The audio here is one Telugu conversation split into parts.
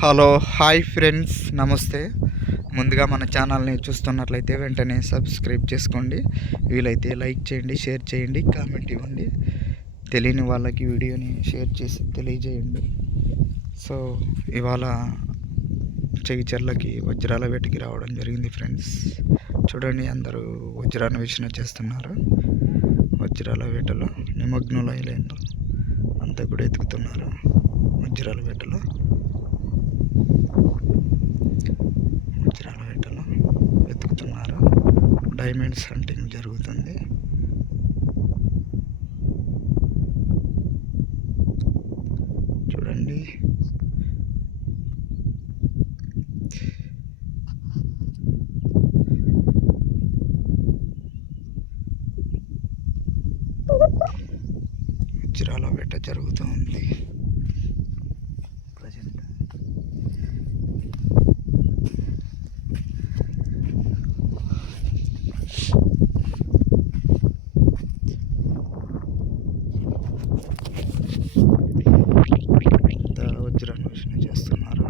హలో హాయ్ ఫ్రెండ్స్ నమస్తే. ముందుగా మన ఛానల్ని చూస్తున్నట్లయితే వెంటనే సబ్స్క్రైబ్ చేసుకోండి. వీలైతే లైక్ చేయండి షేర్ చేయండి కామెంట్ ఇవ్వండి. తెలియని వాళ్ళకి వీడియోని షేర్ చేసి తెలియజేయండి. సో ఇవాళ చెగిచెర్లకి వజ్రాల వేటకి రావడం జరిగింది ఫ్రెండ్స్. చూడండి అందరూ వజ్రాన్వేషణ చేస్తున్నారు. వజ్రాల వేటలో నిమగ్నులైన అంతా కూడా ఎత్తుకుతున్నారు. వజ్రాల వేటలో వజ్రాల వేటలో వెతుకుతున్నారు. డైమండ్స్ హంటింగ్ జరుగుతుంది చూడండి వజ్రాల వేట జరుగుతూ ఉంది ప్రజెంట్ అంతా వజ్రాన్వేషణ చేస్తున్నారు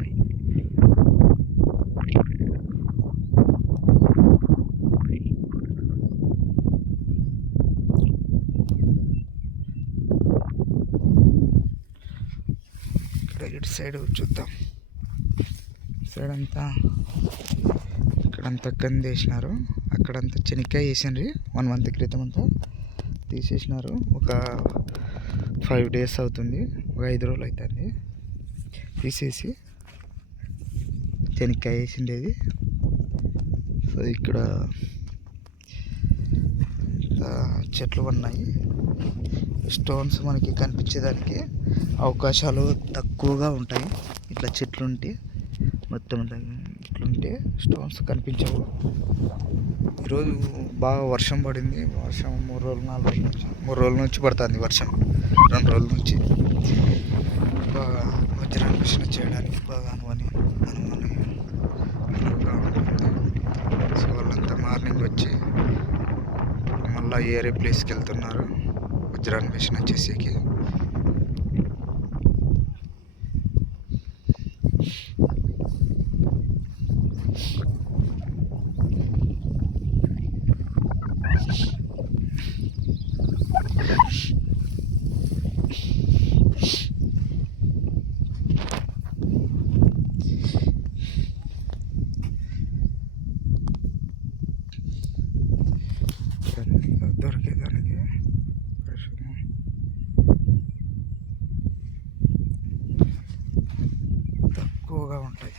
ఇక్కడ ఇటు సైడ్ చూద్దాం. సైడ్ అంతా ఇక్కడంతా కంది వేసినారు. అక్కడంతా చెనిక్కాయ వేసిండ్రి వన్ మంత్ క్రితం అంతా తీసేసినారు. ఒక ఫైవ్ డేస్ అవుతుంది. ఒక ఐదు రోజులు అవుతుంది తీసేసి చెనిక్కాయ వేసిండేది. సో ఇక్కడ చెట్లు ఉన్నాయి. స్టోన్స్ మనకి కనిపించేదానికి అవకాశాలు తక్కువగా ఉంటాయి. ఇట్లా చెట్లు ఉంటే మొత్తం ఇట్లుంటే స్టోన్స్ కనిపించవు. ఈరోజు బాగా వర్షం పడింది. వర్షం మూడు రోజులు నాలుగు రోజుల నుంచి మూడు రోజుల నుంచి పడుతుంది వర్షం. రెండు రోజుల నుంచి. బాగా వజ్రాన్వేషణ చేయడానికి బాగా అనువని అనుమని సో వాళ్ళంతా మార్నింగ్ వచ్చి మళ్ళీ ఏరే ప్లేస్కి వెళ్తున్నారు. వజ్రాన్వేషణ చేసేకి తక్కువగా ఉంటాయి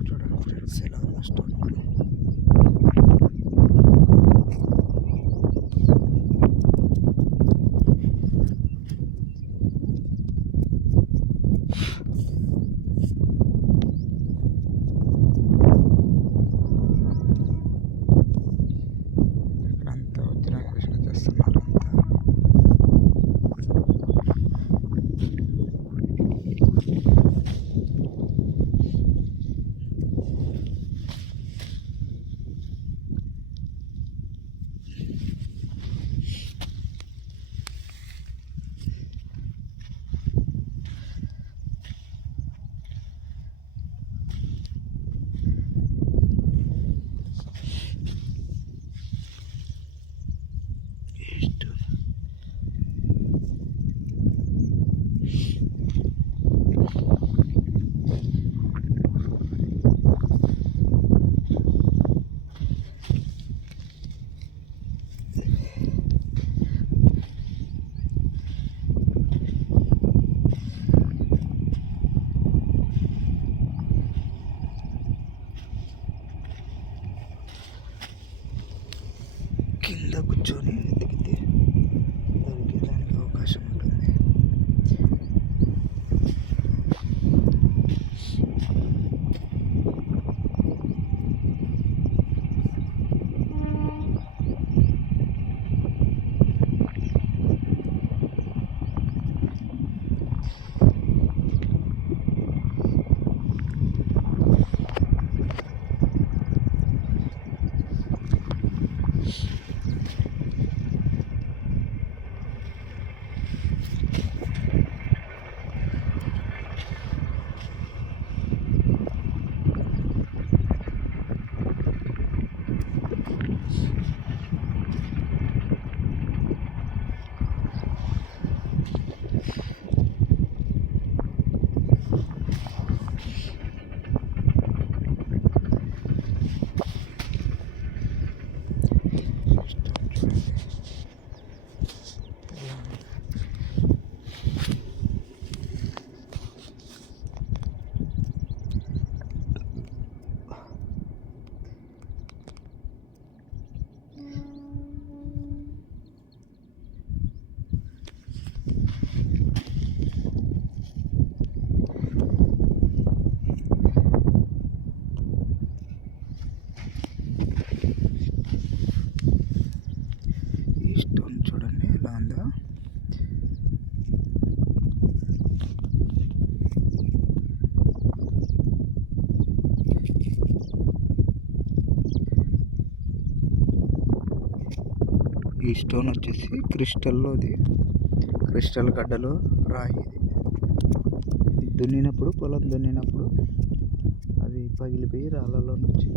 చూడండి ఫ్రెండ్స్ ఎలా ఉందో స్టోన్ ఇక్కడంతా వజ్రాన్వేషణ చేస్తున్నారు అంతా ఈస్ట్ కింద కూర్చొని ఎదిగితే దొరికేదానికి అవకాశం ఉంటుంది ఈ స్టోన్ చూడండి ఎలా ఉందో? ఈ స్టోన్ వచ్చేసి క్రిస్టల్లోది. క్రిస్టల్ గడ్డలో రాయి. ఇది దున్నినప్పుడు పొలం దున్నినప్పుడు అది పగిలిపోయి రాళ్ళలో నుంచి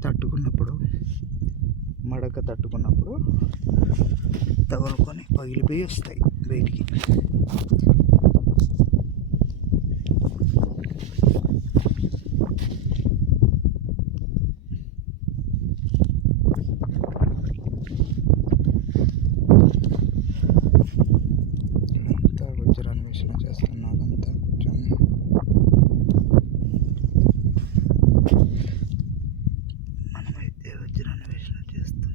తట్టుకున్నప్పుడు మడక తట్టుకున్నప్పుడు తగులుకొని పగిలిపోయి వస్తాయి బయటికి అంతా వజ్రాన్వేషణ చేస్తున్నారు అంతా కూర్చొని మనమైతే వజ్రాన్వేషణ చేస్తున్నాం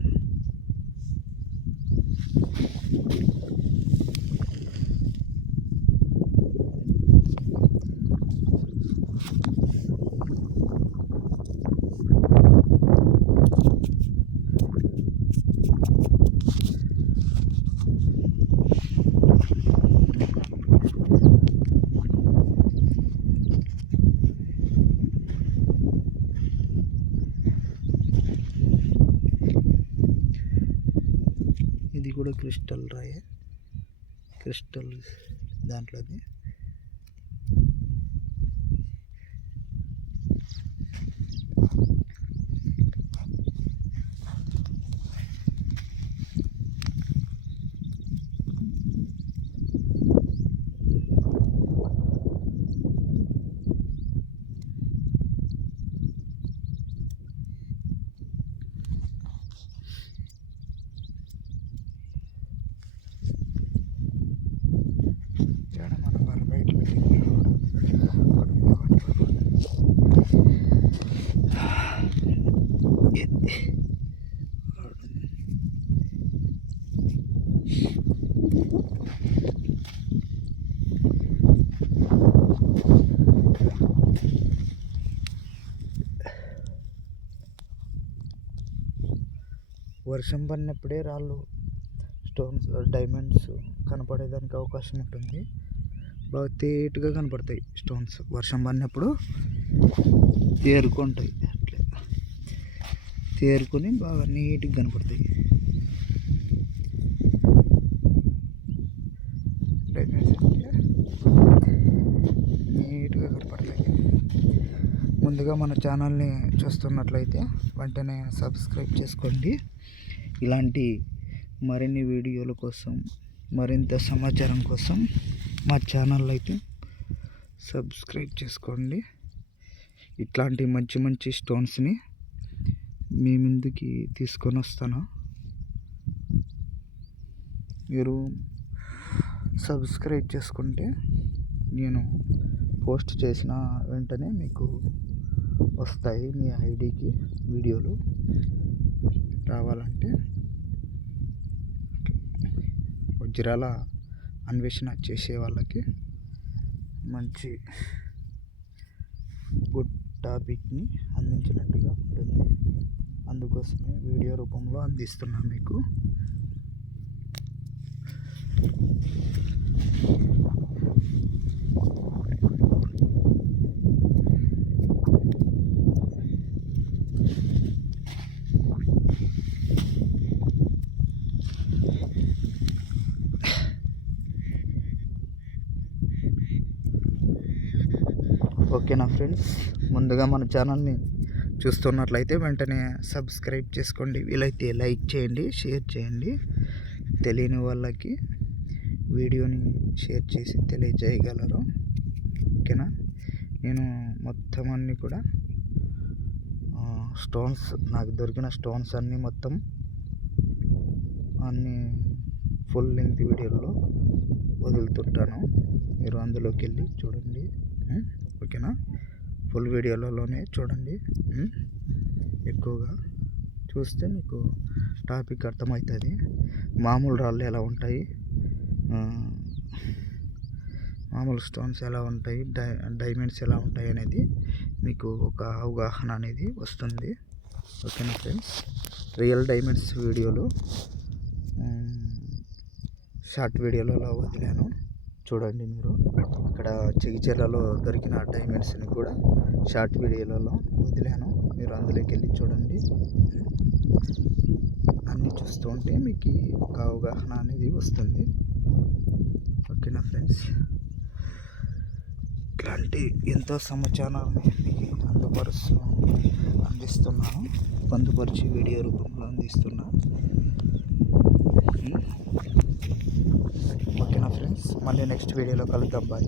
ఇది కూడా క్రిస్టల్ రాయే. క్రిస్టల్ దాంట్లోది ఇక్కడ మన వాళ్ళు బయట వర్షం పడినప్పుడే రాళ్ళు స్టోన్స్ డైమండ్స్ కనపడేదానికి అవకాశం ఉంటుంది. బాగా తేటగా కనపడతాయి స్టోన్స్. వర్షం పడినప్పుడు తేరుకుంటాయి అట్లే. తేరుకొని బాగా నీట్గా కనపడతాయి. డైమండ్స్ నీట్గా కనపడతాయి. ముందుగా మన ఛానల్ని చూస్తున్నట్లయితే వెంటనే సబ్స్క్రైబ్ చేసుకోండి. ఇలాంటి మరిన్ని వీడియోల కోసం మరింత సమాచారం కోసం మా ఛానల్ అయితే సబ్స్క్రైబ్ చేసుకోండి. ఇట్లాంటి మంచి మంచి స్టోన్స్ని మీ ముందుకి తీసుకొని వస్తాను. మీరు సబ్స్క్రైబ్ చేసుకుంటే నేను పోస్ట్ చేసిన వెంటనే మీకు వస్తాయి మీ ఐడికి వీడియోలు. రావాలంటే వజ్రాల అన్వేషణ చేసే వాళ్ళకి మంచి గుడ్ టాపిక్ని అందించినట్టుగా ఉంటుంది. అందుకోసమే వీడియో రూపంలో అందిస్తున్నా మీకు. ఓకేనా ఫ్రెండ్స్? ముందుగా మన ఛానల్ని చూస్తున్నట్లయితే వెంటనే సబ్స్క్రైబ్ చేసుకోండి. వీలైతే లైక్ చేయండి షేర్ చేయండి. తెలియని వాళ్ళకి వీడియోని షేర్ చేసి తెలియజేయగలరు. ఓకేనా? నేను మొత్తం అన్నీ కూడా స్టోన్స్ నాకు దొరికిన స్టోన్స్ అన్నీ మొత్తం అన్నీ ఫుల్ లెంత్ వీడియోలో వదులుతుంటాను. మీరు అందులోకి వెళ్ళి చూడండి ఓకేనా? ఫుల్ వీడియోలలోనే చూడండి. ఎక్కువగా చూస్తే మీకు టాపిక్ అర్థమవుతుంది. మామూలు రాళ్ళు ఎలా ఉంటాయి? మామూలు స్టోన్స్ ఎలా ఉంటాయి? డై డైమండ్స్ ఎలా ఉంటాయి అనేది మీకు ఒక అవగాహన అనేది వస్తుంది. ఓకేనా ఫ్రెండ్స్? రియల్ డైమండ్స్ వీడియోలు షార్ట్ వీడియోలలో వదిలాను. చూడండి మీరు. ఇక్కడ చిగిచెర్లలో దొరికిన డైమండ్స్ని కూడా షార్ట్ వీడియోలలో వదిలాను. మీరు అందులోకి వెళ్ళి చూడండి. అన్నీ చూస్తూ ఉంటే మీకు ఒక అవగాహన అనేది వస్తుంది. ఓకేనా ఫ్రెండ్స్? ఇట్లాంటి ఎంతో సమాచారాన్ని మీకు అందుపరుస్తూ అందిస్తున్నాను. పొందుపరిచి వీడియో రూపంలో అందిస్తున్నా. ఓకేనా ఫ్రెండ్స్? మళ్ళీ నెక్స్ట్ వీడియోలో కలుద్దాం బాయ్